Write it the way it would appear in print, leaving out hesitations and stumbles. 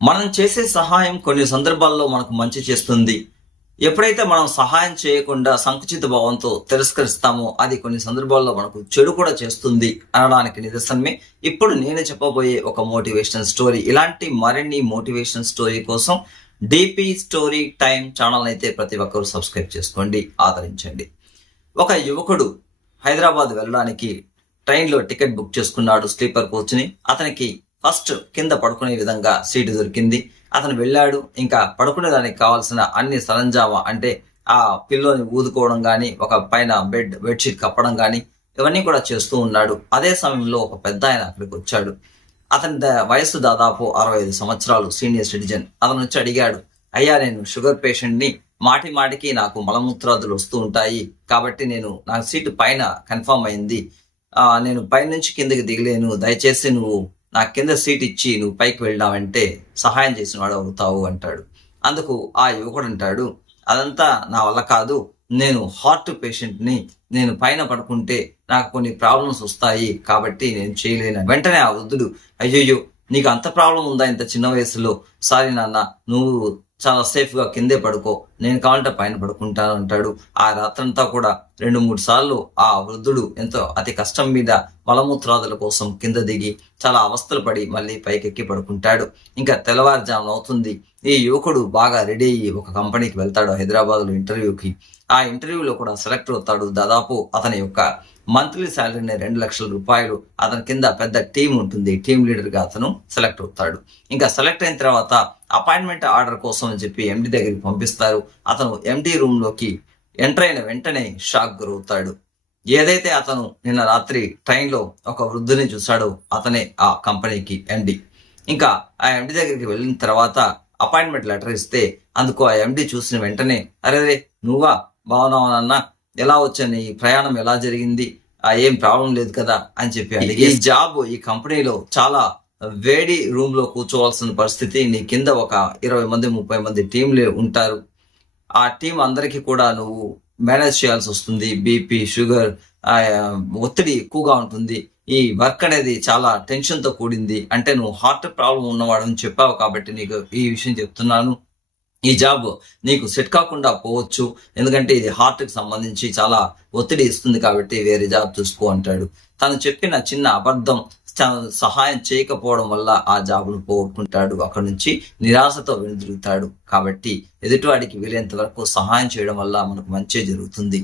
మనం చేసే సహాయం కొన్ని సందర్భాల్లో మనకు మంచి చేస్తుంది. ఎప్పుడైతే మనం సహాయం చేయకుండా సంకుచిత భావంతో తిరస్కరిస్తామో అది కొన్ని సందర్భాల్లో మనకు చెడు కూడా చేస్తుంది అనడానికి నిదర్శనమే ఇప్పుడు నేను చెప్పబోయే ఒక మోటివేషనల్ స్టోరీ. ఇలాంటి మరిన్ని మోటివేషనల్ స్టోరీ కోసం డిపి స్టోరీ టైం ఛానల్ అయితే ప్రతి ఒక్కరూ సబ్స్క్రైబ్ చేసుకోండి, ఆదరించండి. ఒక యువకుడు హైదరాబాద్ వెళ్ళడానికి ట్రైన్లో టికెట్ బుక్ చేసుకున్నాడు, స్లీపర్ కోచ్ని. అతనికి ఫస్ట్ కింద పడుకునే విధంగా సీటు దొరికింది. అతను వెళ్ళాడు. ఇంకా పడుకునేదానికి కావాల్సిన అన్ని సరంజామా అంటే ఆ పిల్లోని ఊదుకోవడం కానీ, ఒక పైన బెడ్షీట్ కప్పడం కానీ ఇవన్నీ కూడా చేస్తూ ఉన్నాడు. అదే సమయంలో ఒక పెద్ద ఆయన అక్కడికి వచ్చాడు. అతని వయసు దాదాపు 65 సంవత్సరాలు, సీనియర్ సిటిజన్. అతను వచ్చి అడిగాడు, అయ్యా నేను షుగర్ పేషెంట్ని, మాటి మాటికి నాకు మలమూత్రాదులు వస్తూ ఉంటాయి, కాబట్టి నా సీటు పైన కన్ఫర్మ్ అయింది, నేను పైనుంచి కిందకి దిగలేను, దయచేసి నువ్వు నా కింద సీట్ ఇచ్చి నువ్వు పైకి వెళ్ళావంటే సహాయం చేసిన వాడు అవుతావు అంటాడు. అందుకు ఆ యువకుడు అంటాడు, అదంతా నా వల్ల కాదు, నేను హార్ట్ పేషెంట్ని, నేను పైన పడుకుంటే నాకు కొన్ని ప్రాబ్లమ్స్ వస్తాయి, కాబట్టి నేను చేయలేను. వెంటనే ఆ వృద్ధుడు, అయ్యయ్యో నీకు అంత ప్రాబ్లం ఉందా ఇంత చిన్న వయసులో, సారీ నాన్న, నువ్వు చాలా సేఫ్గా కిందే పడుకో, నేను కావాలంటే పైన పడుకుంటాను అంటాడు. ఆ రాత్రంతా కూడా 2-3 సార్లు ఆ వృద్ధుడు ఎంతో అతి కష్టం మీద మలమూత్రాదుల కోసం కింద దిగి చాలా అవస్థలు పడి మళ్ళీ పైకెక్కి పడుకుంటాడు. ఇంకా తెల్లవారుజామున అవుతుంది. ఈ యువకుడు బాగా రెడీ అయ్యి ఒక కంపెనీకి వెళ్తాడు, హైదరాబాద్లో ఇంటర్వ్యూకి. ఆ ఇంటర్వ్యూలో కూడా సెలెక్ట్ అవుతాడు. దాదాపు అతని యొక్క మంత్లీ శాలరీని 2 లక్షల రూపాయలు. అతని కింద పెద్ద టీం ఉంటుంది, టీం లీడర్గా అతను సెలెక్ట్ అవుతాడు. ఇంకా సెలెక్ట్ అయిన తర్వాత అపాయింట్మెంట్ ఆర్డర్ కోసం అని చెప్పి ఎండి దగ్గరికి పంపిస్తారు. అతను ఎండి రూమ్లోకి ఎంటర్ అయిన వెంటనే షాక్ గురవుతాడు. ఏదైతే అతను నిన్న రాత్రి ట్రైన్లో ఒక వృద్ధుని చూశాడో అతనే ఆ కంపెనీకి ఎండి. ఇంకా ఆ ఎండి దగ్గరికి వెళ్ళిన తర్వాత అపాయింట్మెంట్ లెటర్ ఇస్తే అందుకు ఆ ఎండి చూసిన వెంటనే, అరే నువ్వా, బాగున్నావనన్నా, ఎలా వచ్చాను, ఈ ప్రయాణం ఎలా జరిగింది, ఏం ప్రాబ్లం లేదు కదా అని చెప్పి అడిగి, ఈ జాబ్ ఈ కంపెనీలో చాలా వేడి రూమ్ లో కూర్చోవాల్సిన పరిస్థితి, నీ కింద ఒక 20 మంది 30 మంది టీంలు ఉంటారు, ఆ టీం అందరికీ కూడా నువ్వు మేనేజ్ చేయాల్సి వస్తుంది, బీపీ షుగర్ ఒత్తిడి ఎక్కువగా ఉంటుంది, ఈ వర్క్ అనేది చాలా టెన్షన్ తో కూడింది, అంటే నువ్వు హార్ట్ ప్రాబ్లం ఉన్నవాడు అని చెప్పావు కాబట్టి నీకు ఈ విషయం చెప్తున్నాను, ఈ జాబ్ నీకు సెట్ కాకుండా పోవచ్చు, ఎందుకంటే ఇది హార్ట్కి సంబంధించి చాలా ఒత్తిడి ఇస్తుంది, కాబట్టి వేరే జాబ్ చూసుకో అంటాడు. తను చెప్పిన చిన్న అబద్ధం సహాయం చేయకపోవడం వల్ల ఆ జాబ్ను పోగొట్టుకుంటాడు. అక్కడి నుంచి నిరాశతో వెనుదిరుగుతాడు. కాబట్టి ఎదుటివాడికి వీలైనంత వరకు సహాయం చేయడం వల్ల మనకు మంచి జరుగుతుంది.